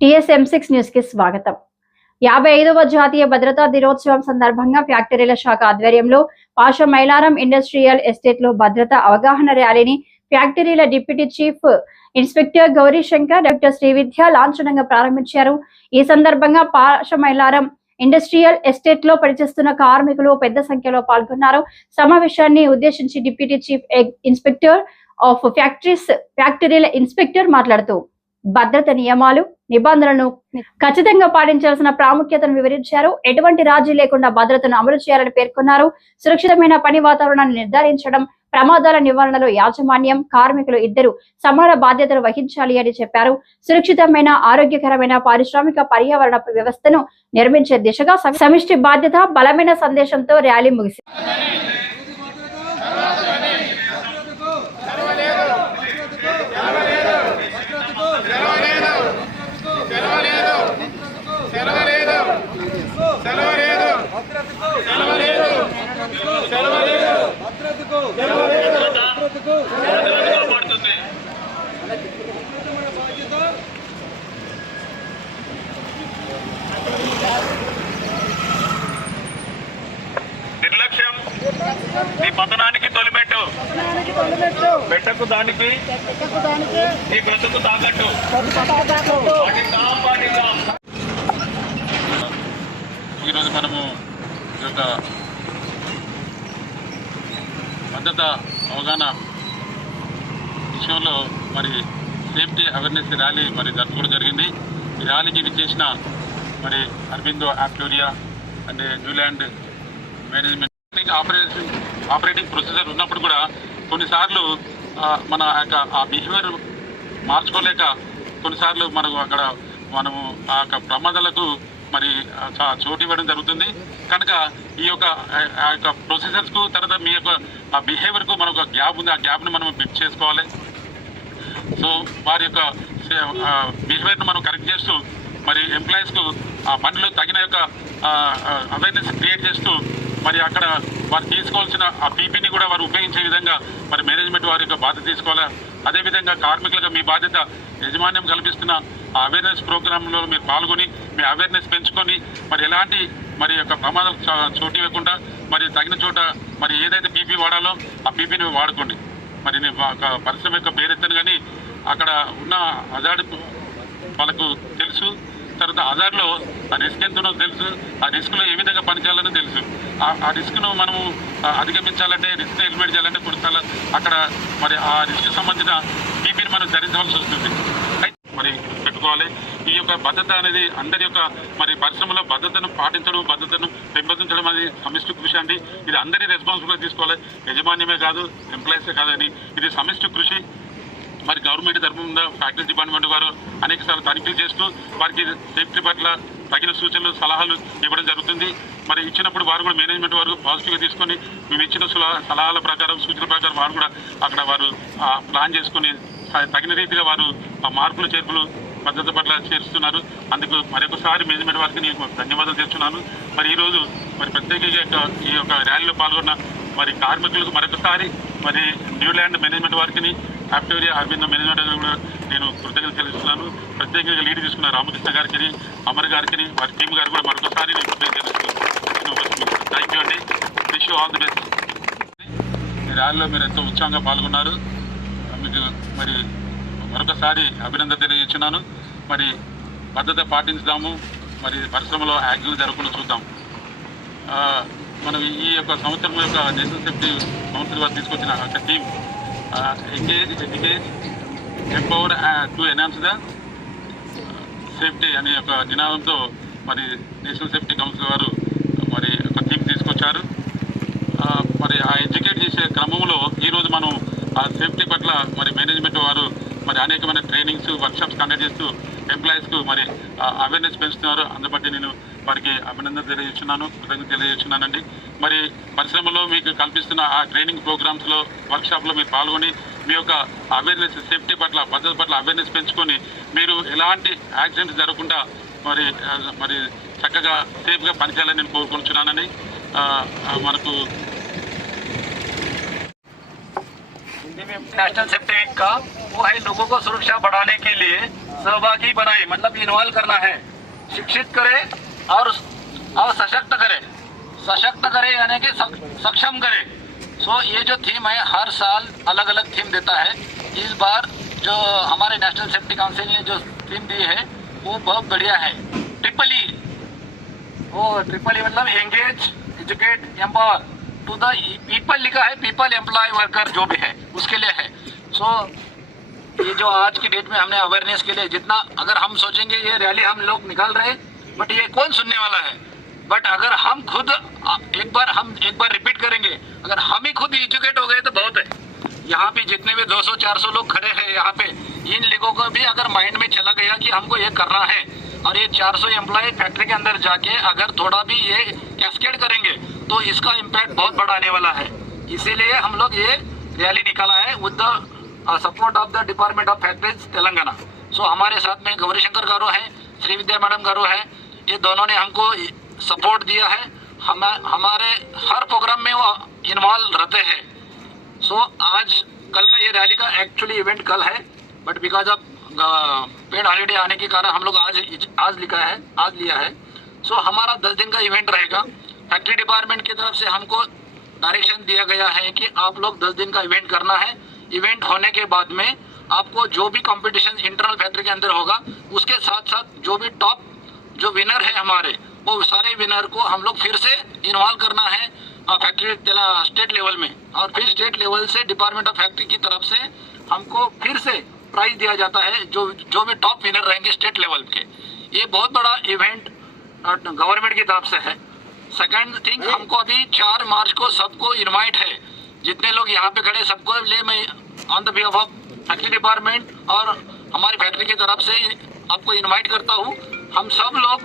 TSM6 news కి స్వాగతం. 55వ జాతీయ భద్రతా దినోత్సవం సందర్భంగా ఫ్యాక్టరీల శాఖ ఆధ్వర్యంలో పాష మైలారం ఇండస్ట్రియల్ ఎస్టేట్ లో భద్రతా అవగాహన ర్యాలీని ఫ్యాక్టరీల deputy chief inspector Gauri Shankar, doctor Srividya లాంఛనంగా ప్రారంభించారు. ఈ సందర్భంగా పాష మైలారం ఇండస్ట్రియల్ ఎస్టేట్ లో పనిచేస్తున్న కార్మికులు పెద్ద సంఖ్యలో పాల్గొన్నారు. సమావేశాన్ని ఉద్దేశించి డిప్యూటీ చీఫ్ ఇన్స్పెక్టర్ ఆఫ్ ఫ్యాక్టరీల ఇన్స్పెక్టర్ మాట్లాడుతూ భద్రత నియమాలు, నిబంధనలను ఖచ్చితంగా పాటించాల్సిన ప్రాముఖ్యతను వివరించారు. ఎటువంటి రాజీ లేకుండా భద్రతను అమలు చేయాలని పేర్కొన్నారు. సురక్షితమైన పని వాతావరణాన్ని నిర్ధారించడం, ప్రమాదాల నివారణలో యాజమాన్యం, కార్మికులు ఇద్దరు సమాన బాధ్యతలు వహించాలి అని చెప్పారు. సురక్షితమైన, ఆరోగ్యకరమైన పారిశ్రామిక పర్యావరణ వ్యవస్థను నిర్మించే దిశగా సమిష్టి బాధ్యత బలమైన సందేశంతో ర్యాలీ ముగిసింది. నిర్లక్ష్యం నీ పతనానికి తొలిమెట్టు, పెట్టకు దానికి నీ బ్రతుకు తాకట్టు. ఈరోజు మనము ఈ యొక్క భద్రత అవగాహన విషయంలో మరి సేఫ్టీ అవేర్నెస్ ర్యాలీ మరి జరుపుకోవడం జరిగింది. ఈ ర్యాలీకి విచ్చేసిన మరి అరబిందో యాక్టోరియా and Neuland management operating procedure ఉన్నప్పుడు కూడా కొన్నిసార్లు మన యొక్క ఆ బిహేవియర్ మార్చుకోలేక కొన్నిసార్లు మనము ఆ యొక్క ప్రమాదాలకు మరి చోటు ఇవ్వడం జరుగుతుంది. కనుక ఈ యొక్క ప్రొసీజర్స్కు తర్వాత మీ యొక్క ఆ బిహేవియర్కు మనకు ఒక గ్యాప్ ఉంది. ఆ గ్యాప్ని మనం బిల్డ్ చేసుకోవాలి. సో వారి యొక్క బిహేవియర్ను మనం కరెక్ట్ చేస్తూ మరి ఎంప్లాయీస్కు ఆ పనిలో తగిన యొక్క అవేర్నెస్ క్రియేట్ చేస్తూ మరి అక్కడ వారు తీసుకోవాల్సిన ఆ పీపీని కూడా వారు ఉపయోగించే విధంగా మరి మేనేజ్మెంట్ వారి యొక్క బాధ్యత తీసుకోవాలి. అదేవిధంగా కార్మికులుగా మీ బాధ్యత యజమాన్యం కల్పిస్తున్న ఆ అవేర్నెస్ ప్రోగ్రాంలో మీరు పాల్గొని మీ అవేర్నెస్ పెంచుకొని మరి ఎలాంటి మరి యొక్క ప్రమాదాలు చోటు ఇవ్వకుండా మరి తగిన చోట మరి ఏదైతే పీపీ వాడాలో ఆ పీపీని వాడుకోండి. మరి నేను ఒక పరిశ్రమ యొక్క పేరెత్తాను కానీ అక్కడ ఉన్న హజార్డ్ వాళ్ళకు తెలుసు. తర్వాత హజార్డ్లో ఆ రిస్క్ ఎంతనో తెలుసు. ఆ రిస్క్లో ఏ విధంగా పనిచేయాలని తెలుసు. ఆ రిస్క్ను మనము అధిగమించాలంటే, రిస్క్ ఎలిమినేట్ చేయాలంటే కొన్నిసార్లు అక్కడ మరి ఆ రిస్క్ సంబంధించిన పీపీని మనం ధరించవలసి వస్తుంది. మరి పెట్టుకోవాలి. ఈ యొక్క భద్రత అనేది అందరి యొక్క మరి పరిశ్రమలో భద్రతను పాటించడం, భద్రతను పెంపొందించడం అనేది సమిష్టి కృషి అండి. ఇది అందరి రెస్పాన్సిబిలిటీ తీసుకోవాలి. యజమాన్యమే కాదు, ఎంప్లాయీసే కాదని ఇది సమిష్టి కృషి. మరి గవర్నమెంట్ తరఫున ఫ్యాక్టరీ డిపార్ట్మెంట్ వారు అనేకసార్లు తనిఖీలు చేస్తూ వారికి సేఫ్టీ పట్ల తగిన సూచనలు, సలహాలు ఇవ్వడం జరుగుతుంది. మరి ఇచ్చినప్పుడు వారు కూడా మేనేజ్మెంట్ వారు పాజిటివ్గా తీసుకొని మేము ఇచ్చిన సలహాల ప్రకారం, సూచనల ప్రకారం వారు కూడా అక్కడ వారు ప్లాన్ చేసుకొని తగిన రీతిగా వారు మార్పులు, చేర్పులు భద్రత పట్ల చేరుస్తున్నారు. అందుకు మరొకసారి మేనేజ్మెంట్ వారికి నేను ధన్యవాదాలు చేస్తున్నాను. మరి ఈరోజు మరి ప్రత్యేకంగా ఈ యొక్క ర్యాలీలో పాల్గొన్న మరి కార్మికులకు మరొకసారి మరి న్యూల్యాండ్ మేనేజ్మెంట్ వారికి, యాక్టోరియా అరబిందో మేనేజ్మెంట్ కూడా నేను కృతజ్ఞతలు తెలుస్తున్నాను. ప్రత్యేకంగా లీడ్ తీసుకున్న రామకృష్ణ గారికి, అమర్ గారికి, వారి టీం గారు కూడా మరొకసారి నేను కృతజ్ఞతలు తెలుస్తున్నాను. థ్యాంక్ యూ అండి. Wish you all the best. ఈ ర్యాలీలో మీరు ఎంతో ఉత్సాహంగా పాల్గొన్నారు. మీకు మరి మరొకసారి అభినందన తెలియజేస్తున్నాను. మరి భద్రత పాటించుదాము. మరి పరిశ్రమలో యాక్సిడెంట్ జరగకుండా చూద్దాం. మనం ఈ యొక్క సంవత్సరం యొక్క నేషనల్ సేఫ్టీ కౌన్సిల్ వారు తీసుకొచ్చిన ఒక team engage, educate, empower to enhance the safety అనే ఒక నినాదంతో మరి నేషనల్ సేఫ్టీ కౌన్సిల్ వారు మరి ఒక టీం తీసుకొచ్చారు. మరి ఆ ఎడ్యుకేట్ చేసే క్రమంలో ఈరోజు మనం ఆ సేఫ్టీ పట్ల మరి మేనేజ్మెంట్ వారు మరి అనేకమైన ట్రైనింగ్స్, వర్క్షాప్స్ కండక్ట్ చేస్తూ ఎంప్లాయీస్కు మరి అవేర్నెస్ పెంచుతున్నారు. అందుబట్టి నేను వారికి అభినందన తెలియజేస్తున్నాను, కృతజ్ఞత తెలియజేస్తున్నానండి. మరి పరిశ్రమలో మీకు కల్పిస్తున్న ఆ ట్రైనింగ్ ప్రోగ్రామ్స్లో, వర్క్షాప్లో మీరు పాల్గొని మీ యొక్క అవేర్నెస్, సేఫ్టీ పట్ల, భద్రత పట్ల అవేర్నెస్ పెంచుకొని మీరు ఎలాంటి యాక్సిడెంట్స్ జరగకుండా మరి చక్కగా సేఫ్గా పనిచేయాలని నేను కోరుకుంటున్నానని మనకు नेशनल सेफ्टी वीक का वो है लोगों को सुरक्षा बढ़ाने के लिए सहभागी बनाए, मतलब इन्वॉल्व करना है, शिक्षित करे और सशक्त करे यानी कि सक्षम करे। सो ये जो थीम है हर साल अलग अलग थीम देता है। इस बार जो हमारे नेशनल सेफ्टी काउंसिल ने जो थीम दी है वो बहुत बढ़िया है। ट्रिपल ई मतलब engage, educate, empower to the people लिखा है, पीपल, एम्प्लॉय, वर्कर जो भी है उसके लिए है। सो ये जो आज की डेट में हमने अवेयरनेस के लिए जितना, अगर हम सोचेंगे ये रैली हम लोग निकाल रहे बट ये कौन सुनने वाला है, बट अगर हम खुद एक बार रिपीट करेंगे, अगर हम ही खुद एजुकेट हो गए तो बहुत है। यहाँ पे जितने भी 200-400 लोग खड़े हैं यहाँ पे, इन लोगों को भी अगर माइंड में चला गया कि हमको ये करना है और ये 400 एम्प्लॉय फैक्ट्री के अंदर जाके अगर थोड़ा भी ये कैस्केड करेंगे तो इसका इम्पैक्ट बहुत बड़ा आने वाला है। इसीलिए हम लोग ये रैली निकाला है with the support of the department of factories Telangana. So हमारे साथ में गौरीशंकर गारू है, श्री विद्या मैडम गारू है, ये दोनों ने हमको सपोर्ट दिया है। हमारे हर प्रोग्राम में वो इन्वॉल्व रहते हैं। सो आज कल का ये रैली का एक्चुअली इवेंट कल है, but because of paid holiday आने के कारण हम लोग आज लिया है। सो हमारा 10 दिन का इवेंट रहेगा। फैक्ट्री डिपार्टमेंट की तरफ से हमको डायरेक्शन दिया गया है कि आप लोग 10 दिन का इवेंट करना है। इवेंट होने के बाद में आपको जो भी कंपटीशन इंटरनल फैक्ट्री के अंदर होगा उसके साथ साथ जो भी टॉप जो विनर है हमारे, वो सारे विनर को हम लोग फिर से इन्वॉल्व करना है फैक्ट्री स्टेट लेवल में, और फिर स्टेट लेवल से डिपार्टमेंट ऑफ फैक्ट्री की तरफ से हमको फिर से प्राइज दिया जाता है जो भी टॉप विनर रहेंगे स्टेट लेवल के। ये बहुत बड़ा इवेंट गवर्नमेंट की तरफ से है। सेकंड थिंग, हमको अभी 4 मार्च को सबको इनवाइट है, जितने लोग यहाँ पे खड़े सबको ले मैं on the behalf of factory department और हमारी फैक्ट्री की तरफ से आपको इनवाइट करता हूँ। हम सब लोग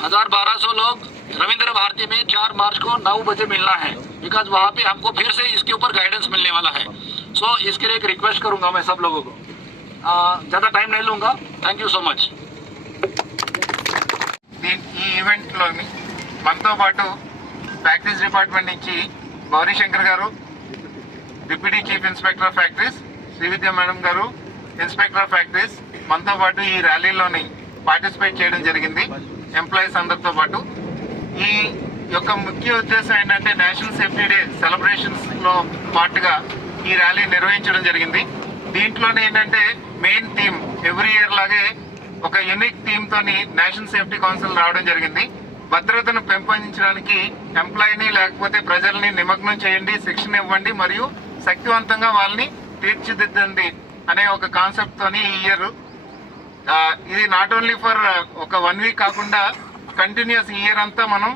1200 लोग रविंद्र भारती में 4 मार्च को 9 बजे मिलना है, बिकॉज वहाँ पे हमको फिर से इसके ऊपर गाइडेंस मिलने वाला है। सो इसके लिए एक रिक्वेस्ट करूँगा मैं सब लोगों को, ज़्यादा टाइम नहीं लूँगा। Thank you so much. ఈ ఈవెంట్లోని మనతో పాటు ఫ్యాక్టరీస్ డిపార్ట్మెంట్ నుంచి గౌరీశంకర్ గారు, deputy chief inspector of factories, Srividya madam గారు, ఇన్స్పెక్టర్ ఆఫ్ ఫ్యాక్టరీస్ మనతో పాటు ఈ ర్యాలీలోని పార్టిసిపేట్ చేయడం జరిగింది ఎంప్లాయీస్ అందరితో పాటు। ఈ యొక్క ముఖ్య ఉద్దేశం ఏంటంటే నేషనల్ సేఫ్టీ డే సెలబ్రేషన్స్లో పాటుగా ఈ ర్యాలీ నిర్వహించడం జరిగింది। దీంట్లోనే ఏంటంటే మెయిన్ థీమ్ ఎవ్రీ ఇయర్ లాగే ఒక యూనిక్ థీమ్ తోని నేషనల్ సేఫ్టీ కౌన్సిల్ రావడం జరిగింది। భద్రతను పెంపొందించడానికి ఎంప్లాయీని లేకపోతే ప్రజల్ని నిమగ్నం చేయండి, శిక్షణ ఇవ్వండి మరియు శక్తివంతంగా వాళ్ళని తీర్చిదిద్దండి అనే ఒక కాన్సెప్ట్ తోని ఈ ఇయర్ ఇది నాట్ ఓన్లీ ఫర్ ఒక 1 వీక్ కాకుండా కంటిన్యూస్ ఇయర్ అంతా మనం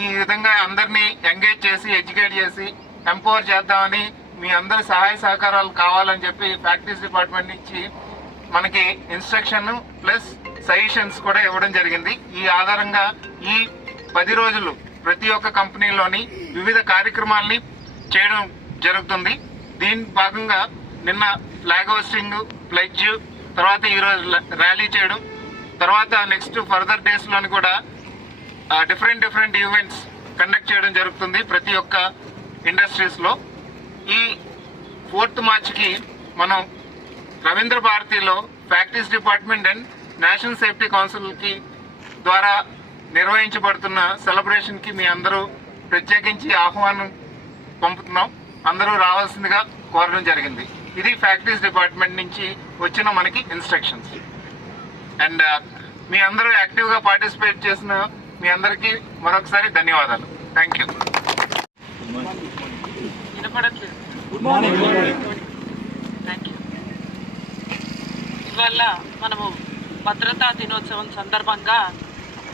ఈ విధంగా అందరినీ ఎంగేజ్ చేసి ఎడ్యుకేట్ చేసి ఎంపవర్ చేద్దామని మీ అందరి సహాయ సహకారాలు కావాలని చెప్పి ఫ్యాక్టరీస్ డిపార్ట్మెంట్ నుంచి మనకి ఇన్స్ట్రక్షన్ ప్లస్ సజెషన్స్ కూడా ఇవ్వడం జరిగింది। ఈ ఆధారంగా ఈ 10 రోజులు ప్రతి ఒక్క కంపెనీలోని వివిధ కార్యక్రమాలని చేయడం జరుగుతుంది। దీని భాగంగా నిన్న ఫ్లాగ్ హోస్టింగ్, ప్లెడ్జ్, తర్వాత ఈరోజు ర్యాలీ చేయడం, తర్వాత నెక్స్ట్ ఫర్దర్ డేస్లోని కూడా డిఫరెంట్ ఈవెంట్స్ కండక్ట్ చేయడం జరుగుతుంది ప్రతి ఒక్క ఇండస్ట్రీస్లో। ఈ 4th మార్చ్కి మనం రవీంద్ర భారతిలో factories department and national safety కౌన్సిల్కి ద్వారా నిర్వహించబడుతున్న సెలబ్రేషన్కి మీ అందరూ ప్రత్యేకించి ఆహ్వానం పంపుతున్నాం, అందరూ రావాల్సిందిగా కోరడం జరిగింది। ఇది ఫ్యాక్టరీస్ డిపార్ట్మెంట్ నుంచి వచ్చిన మనకి ఇన్స్ట్రక్షన్స్। అండ్ మీ అందరూ యాక్టివ్గా పార్టిసిపేట్ చేసిన మీ అందరికీ మరొకసారి ధన్యవాదాలు। Thank you. ఇవాళ మనము భద్రతా దినోత్సవం సందర్భంగా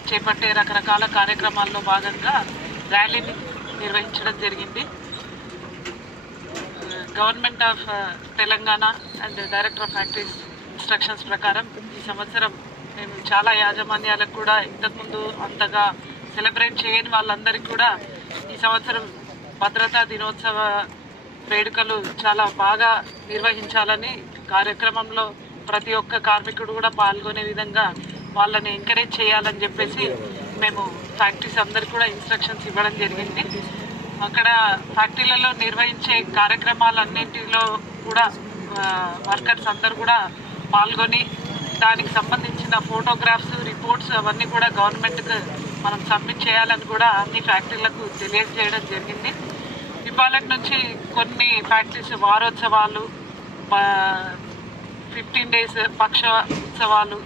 చేపట్టే రకరకాల కార్యక్రమాల్లో భాగంగా ర్యాలీని నిర్వహించడం జరిగింది। Government of Telangana and director of factories instructions ప్రకారం ఈ సంవత్సరం మేము చాలా యాజమాన్యాలకు కూడా ఇంతకుముందు అంతగా సెలబ్రేట్ చేయని వాళ్ళందరికీ కూడా ఈ సంవత్సరం భద్రతా దినోత్సవ వేడుకలు చాలా బాగా నిర్వహించాలని, కార్యక్రమంలో ప్రతి ఒక్క కార్మికుడు కూడా పాల్గొనే విధంగా వాళ్ళని ఎంకరేజ్ చేయాలని చెప్పేసి మేము ఫ్యాక్టరీస్ అందరికీ కూడా ఇన్స్ట్రక్షన్స్ ఇవ్వడం జరిగింది। అక్కడ ఫ్యాక్టరీలలో నిర్వహించే కార్యక్రమాలన్నింటిలో కూడా వర్కర్స్ అందరూ కూడా పాల్గొని దానికి సంబంధించిన ఫోటోగ్రాఫ్స్ రిపోర్ట్స్ అవన్నీ కూడా గవర్నమెంట్కి మనం సబ్మిట్ చేయాలని కూడా అన్ని ఫ్యాక్టరీలకు తెలియజేయడం జరిగింది. ఇవాళ నుంచి కొన్ని ఫ్యాక్టరీస్ వారోత్సవాలు, 15 days పక్ష ఉత్సవాలు